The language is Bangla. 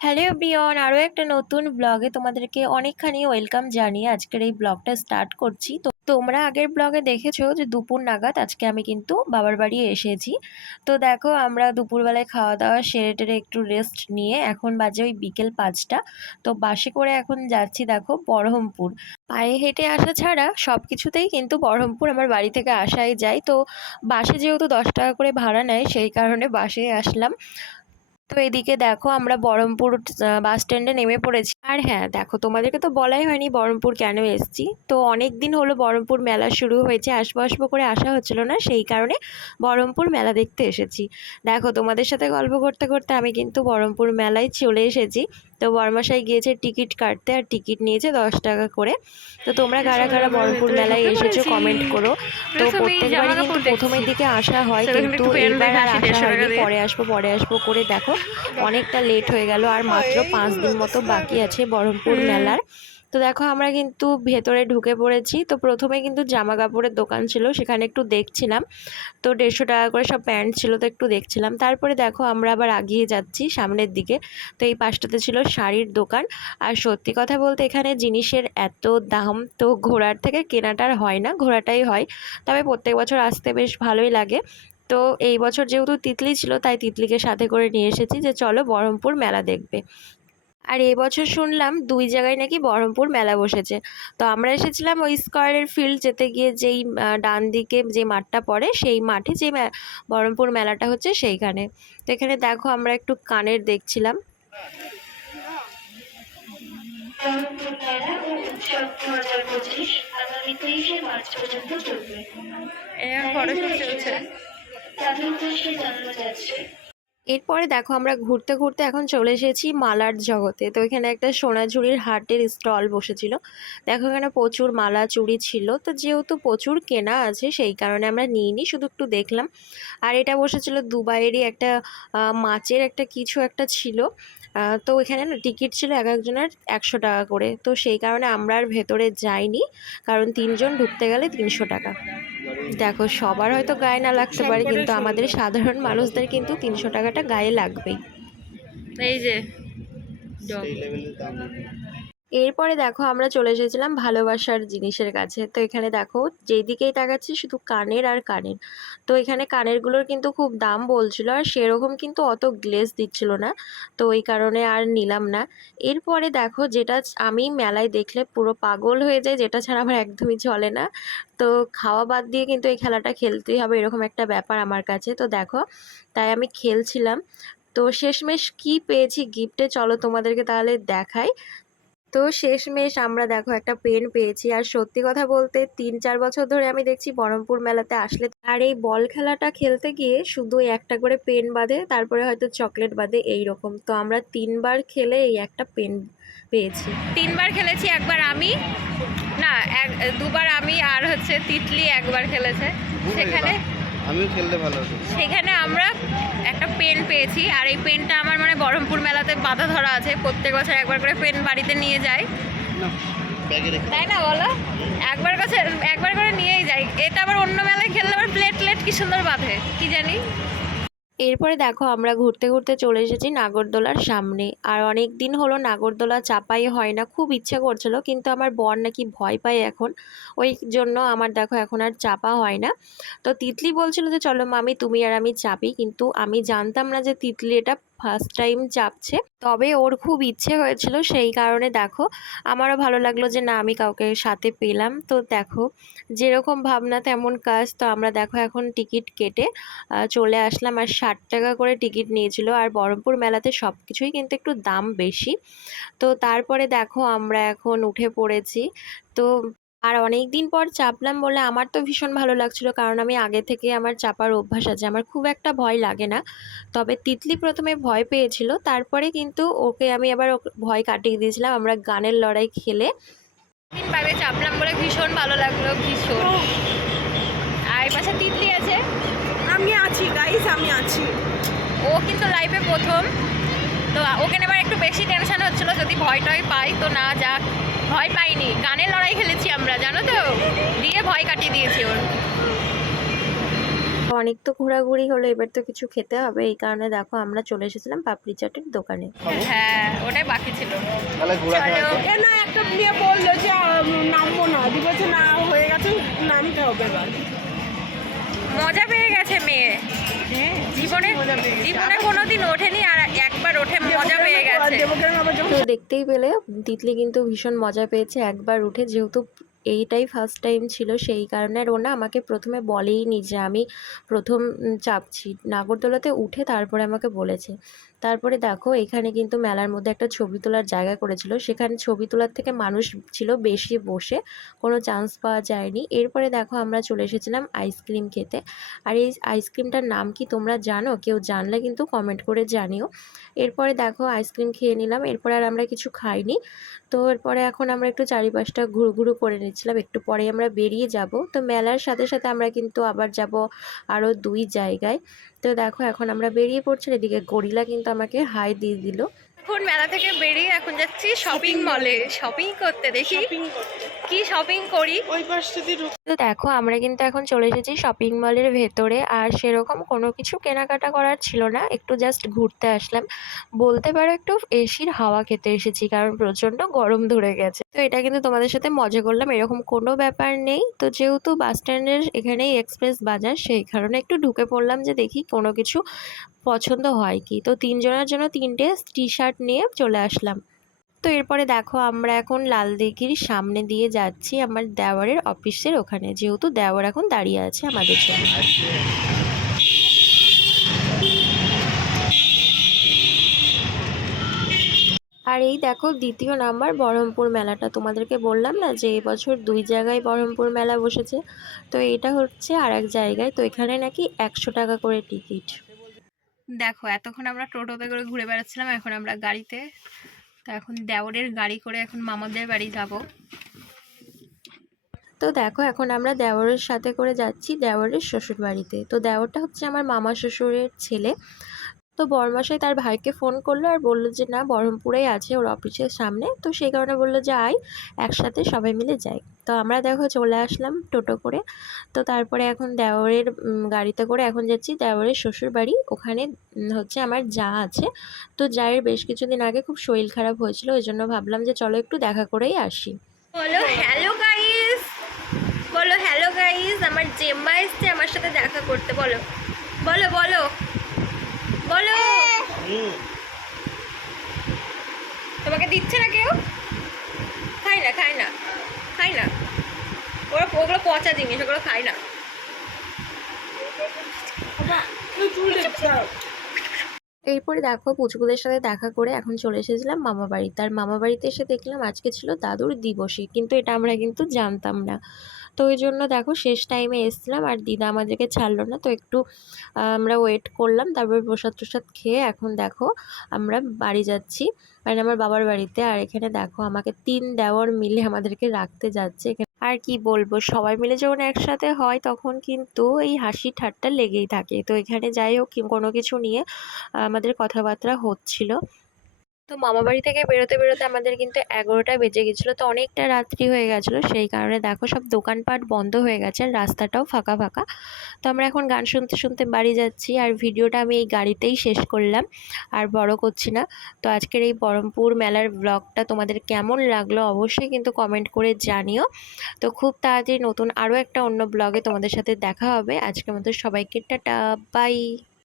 হ্যালো এভরিওয়ান, আরও একটা নতুন ব্লগে তোমাদেরকে অনেকখানি ওয়েলকাম জানিয়ে আজকের এই ব্লগটা স্টার্ট করছি। তো তোমরা আগের ব্লগে দেখেছো যে দুপুর নাগাদ আজকে আমি কিন্তু বাবার বাড়ি এসেছি। তো দেখো আমরা দুপুরবেলায় খাওয়া দাওয়া সেরে টেরে একটু রেস্ট নিয়ে এখন বাজে ওই বিকেল 5টা। তো বাসে করে এখন যাচ্ছি দেখো বহরমপুর। পায়ে হেঁটে আসা ছাড়া সব কিছুতেই কিন্তু বহরমপুর আমার বাড়ি থেকে আসাই যায়। তো বাসে যেহেতু 10 টাকা করে ভাড়া নেয় সেই কারণে বাসে আসলাম। তো এদিকে দেখো আমরা বহরমপুর বাস স্ট্যান্ডে নেমে পড়েছি। আর হ্যাঁ দেখো, তোমাদেরকে তো বলাই হয়নি বহরমপুর কেন এসেছি। তো অনেক দিন হলো বহরমপুর মেলা শুরু হয়েছে, আসবো আসবো করে আসা হচ্ছিল না, সেই কারণে বহরমপুর মেলা দেখতে এসেছি। দেখো তোমাদের সাথে গল্প করতে করতে আমি কিন্তু বহরমপুর মেলায় চলে এসেছি। তো বর্মাশাই গিয়েছে টিকিট কাটতে, আর টিকিট নিয়েছে 10 টাকা করে। তো তোমরা কারা কারা বহরমপুর মেলায় এসেছো কমেন্ট করো। তো প্রত্যেকবারই কিন্তু প্রথমের দিকে আসা হয়, কিন্তু এইবার আর আসা হয়নি, পরে আসবো করে দেখো অনেকটা লেট হয়ে গেল। আর মাত্র 5 দিন মতো বাকি আছে বহরমপুর মেলার। তো দেখো আমরা কিন্তু ভেতরে ঢুকে পড়েছি। তো প্রথমে কিন্তু জামা কাপড়ের দোকান ছিল, সেখানে একটু দেখছিলাম। তো 150 টাকা করে সব প্যান্ট ছিল, তো একটু দেখছিলাম। তারপরে দেখো আমরা আবার আগিয়ে যাচ্ছি সামনের দিকে। তো এই পাশটাতে ছিল শাড়ির দোকান। আর সত্যি কথা বলতে এখানে জিনিসের এত দাম, তো ঘোরার থেকে কেনাটার হয় না, ঘোরাটাই হয়। তবে প্রত্যেক বছর আসতে বেশ ভালোই লাগে। তো এই বছর যেহেতু তিতলি ছিল তাই তিতলিকে সাথে করে নিয়ে এসেছি যে চলো বহরমপুর মেলা দেখবে। আর এই বছর শুনলাম 2 জায়গায় নাকি বহরমপুর মেলা বসেছে। তো আমরা এসেছিলাম ওই স্কয়ারের ফিল্ড যেতে গিয়ে, যেই ডান দিকে যে মাঠটা পড়ে সেই মাঠে, যে বহরমপুর মেলাটা হচ্ছে সেইখানে। তো এখানে দেখো আমরা একটু কানের দেখছিলাম। বহরমপুর মেলা ও উৎসব 2025 আগামী 23শে মার্চ পর্যন্ত চলবে। ফটোশুট চলছে, তাদের উদ্দেশ্যে জানানো যাচ্ছে। এরপরে দেখো আমরা ঘুরতে ঘুরতে এখন চলে এসেছি মালার জগতে। তো এখানে একটা সোনাঝুরির হাটের স্টল বসেছিল। দেখো এখানে প্রচুর মালা চুড়ি ছিল। তো যেহেতু প্রচুর কেনা আছে সেই কারণে আমরা নিইনি, শুধু একটু দেখলাম। আর এটা বসেছিল দুবাইয়েরই একটা মাছের একটা কিছু একটা ছিল। তো এখানে না টিকিট ছিল এক একজনের 100 টাকা করে। তো সেই কারণে আমরা আর ভেতরে যাইনি, কারণ 3 জন ঢুকতে গেলে 300 টাকা। দেখো সবার হয়তো গায়ে না লাগতে পারে, কিন্তু আমাদের সাধারণ মানুষদের কিন্তু 300 টাকাটা গায়ে লাগবেই। এই যে এরপরে দেখো আমরা চলে এসেছিলাম ভালোবাসার জিনিসের কাছে। তো এখানে দেখো যেই দিকেই তাকাচ্ছি শুধু কানের আর কানের। তো এখানে কানেরগুলোর কিন্তু খুব দাম বলছিল, আর সেরকম কিন্তু অত গ্লেজ দিচ্ছিল না। তো ওই কারণে আর নিলাম না। এরপরে দেখো যেটা আমি মেলায় দেখলে পুরো পাগল হয়ে যায়, যেটা ছাড়া আমার একদমই চলে না। তো খাওয়া বাদ দিয়ে কিন্তু এই খেলাটা খেলতেই হবে, এরকম একটা ব্যাপার আমার কাছে। তো দেখো তাই আমি খেলছিলাম। তো শেষমেশ কি পেয়েছি গিফটে চলো তোমাদেরকে তাহলে দেখাই। তো শেষমেশ আমরা দেখো একটা পেন পেয়েছি। আর সত্যি কথা বলতে 3-4 বছর ধরে আমি দেখছি বহরমপুর মেলাতে আসলে আর এই বল খেলাটা খেলতে গিয়ে শুধু একটা করে পেন বাঁধে, তারপরে হয়তো চকলেট বাঁধে এইরকম। তো আমরা 3বার খেলে এই একটা পেন পেয়েছি। 3বার খেলেছি, একবার আমি না, দুবার আমি, আর হচ্ছে তিতলি একবার খেলেছে। সেখানে আমিও খেলতে ভালো হতো। সেখানে আমরা একটা পেন পেয়েছি। আর এই পেনটা আমার মানে বহরমপুর মেলাতে বাঁধা ধরা আছে, প্রত্যেক বছর একবার করে পেন বাড়িতে নিয়ে যায়, তাই না বলো? একবার করে নিয়েই যাই। এটা আবার অন্য মেলায় খেললে আবার প্লেট কি সুন্দর বাঁধে কি জানি। এরপরে দেখো আমরা ঘুরতে ঘুরতে চলে এসেছি নাগরদোলার সামনে। আর অনেক দিন হলো নাগরদোলা চাপাই হয় না, খুব ইচ্ছে করছিল, কিন্তু আমার বর নাকি ভয় পায় এখন, ওই জন্য আমার দেখো এখন আর চাপা হয় না। তো তিতলি বলছিল যে চলো মামি তুমি আর আমি চাপি, কিন্তু আমি জানতাম না যে তিতলি এটা ফার্স্ট টাইম চাপছে। তবে ওর খুব ইচ্ছে হয়েছিল, সেই কারণে দেখো আমারও ভালো লাগলো যে না আমি কাউকে সাথে পেলাম। তো দেখো যেরকম ভাবনা তেমন কাজ। তো আমরা দেখো এখন টিকিট কেটে চলে আসলাম। আর 60 টাকা করে টিকিট নিয়েছিল। আর বহরমপুর মেলাতে সব কিছুই কিন্তু একটু দাম বেশি। তো তারপরে দেখো আমরা এখন উঠে পড়েছি। তো আর অনেক দিন পর চাপলাম বলে আমার তো ভীষণ ভালো লাগছিল, কারণ আমি আগে থেকে আমার চাপার অভ্যাস আছে, আমার খুব একটা ভয় লাগে না। তবে তিতলি প্রথমে ভয় পেয়েছিল, তারপরে কিন্তু ওকে আমি আবার ভয় কাটিয়ে দিয়েছিলাম আমরা গানের লড়াই খেলে। দিন বাদে চাপলাম বলে ভীষণ ভালো লাগলো, ভীষণ। আর এই পাশে তিতলি আছে, আমি আছি গাইস, আমি আছি। ও কিন্তু লাইফে প্রথম। তো ওকে এবার একটু বেশি টেনশন হচ্ছিল যদি ভয় টয় পাই। তো না যাক, ভয় পাইনি, গানের লড়াই খেলেছি আমরা জানো তো, দিয়ে ভয় কাটিয়ে দিয়েছি ওর। তো অনেক তো ঘোরাঘুরি হলো, এবার তো কিছু খেতে হবে, এই কারণে দেখো আমরা চলে এসেছিলাম পাপড়ি চাটের দোকানে। হ্যাঁ, ওটাই বাকি ছিল। তাহলে ঘোরা খাওয়া চলো। হতো। এ না একটা মেয়ে বললো যে নামবো না, দি বলছে না হয়ে গেছে, নামতে হবে এবার। মজা পেয়ে গেছে মেয়ে, জীবনে জীবনে কোনোদিন ওঠেনি আর একবার ওঠে মজা পেয়ে গেছে। দেবগ্রামে আবার যখন তো দেখতেই পেলে তিতলি কিন্তু ভীষণ মজা পেয়েছে একবার উঠে, যেহেতু এইটাই ফার্স্ট টাইম ছিল সেই কারণে। আর ও না আমাকে প্রথমে বলেইনি যে আমি প্রথম চাপছি, নাগরদোলাতে উঠে তারপরে আমাকে বলেছে। তারপরে দেখো এখানে কিন্তু মেলার মধ্যে একটা ছবি তোলার জায়গা করেছিল, সেখানে ছবি তোলার থেকে মানুষ ছিল বেশি বসে, কোনো চান্স পাওয়া যায়নি। এরপরে দেখো আমরা চলে এসেছিলাম আইসক্রিম খেতে। আর এই আইসক্রিমটার নাম কি তোমরা জানো? কেউ জানলে কিন্তু কমেন্ট করে জানিও। এরপরে দেখো আইসক্রিম খেয়ে নিলাম, এরপরে আর আমরা কিছু খাইনি। তো এরপরে এখন আমরা একটু চারিপাশটা ঘুরঘুরু করে নিচ্ছিলাম, একটু পরে আমরা বেরিয়ে যাব। তো মেলার সাথে সাথে আমরা কিন্তু আবার যাব আরও 2 জায়গায়। তো দেখো এখন আমরা বেরিয়ে পড়ছি, এদিকে গরিলা কিন্তু আমাকে হাই দিয়ে দিল। এখন মেলা থেকে বেরিয়ে এখন যাচ্ছি শপিং মলে শপিং করতে, দেখি শপিং করতে কি শপিং করি। ওই পাশ থেকে তো দেখো আমরা কিন্তু এখন চলে এসেছি শপিং মলের ভেতরে, আর সেরকম কোনো কিছু কেনাকাটা করার ছিল না, একটু জাস্ট ঘুরতে আসলাম, বলতে পারো একটু এসির হাওয়া খেতে এসেছি, কারণ প্রচণ্ড গরম ধরে গেছে। তো এটা কিন্তু তোমাদের সাথে মজা করলাম, এরকম কোনো ব্যাপার নেই। তো যেহেতু বাস স্ট্যান্ডের এখানেই এক্সপ্রেস বাজার, সেই কারণে একটু ঢুকে পড়লাম যে দেখি কোনো কিছু পছন্দ হয় কি। তো 3 জনের জন্য 3টে টি শার্ট নিয়ে চলে আসলাম। তো এরপরে দেখো আমরা এখন লালদিঘির সামনে দিয়ে যাচ্ছি আমার দেওয়ারের অফিসের ওখানে, যেহেতু দেওয়ার এখন দাঁড়িয়ে আছে আমাদের জন্য। আর এই দেখো দ্বিতীয় নাম্বার বহরমপুর মেলাটা, তোমাদেরকে বললাম না যে এবছর 2 জায়গায় বহরমপুর মেলা বসেছে। তো এটা হচ্ছে আর এক জায়গায়, তো এখানে নাকি 100 টাকা করে টিকিট। দেখো এতক্ষণ আমরা টোটোতে করে ঘুরে বেড়াচ্ছিলাম, এখন আমরা গাড়িতে। তো এখন দেওরের গাড়ি করে এখন মামাদের বাড়ি যাব। তো দেখো এখন আমরা দেওরের সাথে করে যাচ্ছি দেওরের শ্বশুর বাড়িতে। তো দেওরটা হচ্ছে আমার মামা শ্বশুরের ছেলে। তো বরমশাই তার ভাইকে ফোন করলো আর বললো যে না বহরমপুরেই আছে ওর অফিসের সামনে, তো সেই কারণে বললো যে আয় একসাথে সবাই মিলে যাই। তো আমরা দেখো চলে আসলাম টোটো করে। তো তারপরে এখন দেওরের গাড়িতে করে এখন যাচ্ছি দেওরের শ্বশুর বাড়ি, ওখানে হচ্ছে আমার যা আছে। তো যায়ের বেশ কিছুদিন আগে খুব শরীর খারাপ হয়েছিল, ওই জন্য ভাবলাম যে চলো একটু দেখা করেই আসি। বলো হ্যালো গাইস, বলো হ্যালো গাইস, আমার জেম্মা এসছে আমার সাথে দেখা করতে, বলো বলো বলো বলো। তোমাকে দিচ্ছে না কেউ? খাই না খাই না খাই না, ওগুলো পচা জিনিস, ওগুলো খাই না। এরপরে দেখো পুচকুদের সাথে দেখা করে এখন চলে এসেছিলাম মামা বাড়িতে। আর মামা বাড়িতে এসে দেখলাম আজকে ছিল দাদুর দিবসী, কিন্তু এটা আমরা কিন্তু জানতাম না। তো ওই জন্য দেখো শেষ টাইমে এসেছিলাম আর দিদা আমাদেরকে ছাড়লো না, তো একটু আমরা ওয়েট করলাম, তারপর প্রসাদ টসাদ খেয়ে এখন দেখো আমরা বাড়ি যাচ্ছি, মানে আমার বাবার বাড়িতে। আর এখানে দেখো আমাকে 3 দেওর মিলে আমাদেরকে রাখতে যাচ্ছে। আর কি বলবো, সবাই মিলে যখন একসাথে হয় তখন কিন্তু এই হাসি ঠাট্টা লেগেই থাকে। তো এখানে যাই হোক কোনো কিছু নিয়ে আমাদের কথাবার্তা হচ্ছিল। তো মামাবাড়ি থেকে বেরোতে বেরোতে আমাদের কিন্তু 11টা বেজে গেছিলো, তো অনেকটা রাত্রি হয়ে গেছিলো, সেই কারণে দেখো সব দোকানপাট বন্ধ হয়ে গেছে আর রাস্তাটাও ফাঁকা ফাঁকা। তো আমরা এখন গান শুনতে শুনতে বাড়ি যাচ্ছি, আর ভিডিওটা আমি এই গাড়িতেই শেষ করলাম, আর বড় করছি না। তো আজকের এই বহরমপুর মেলার ব্লগটা তোমাদের কেমন লাগলো অবশ্যই কিন্তু কমেন্ট করে জানিও। তো খুব তাড়াতাড়ি নতুন আরও একটা অন্য ব্লগে তোমাদের সাথে দেখা হবে। আজকের মতো সবাইকে টাটা বাই।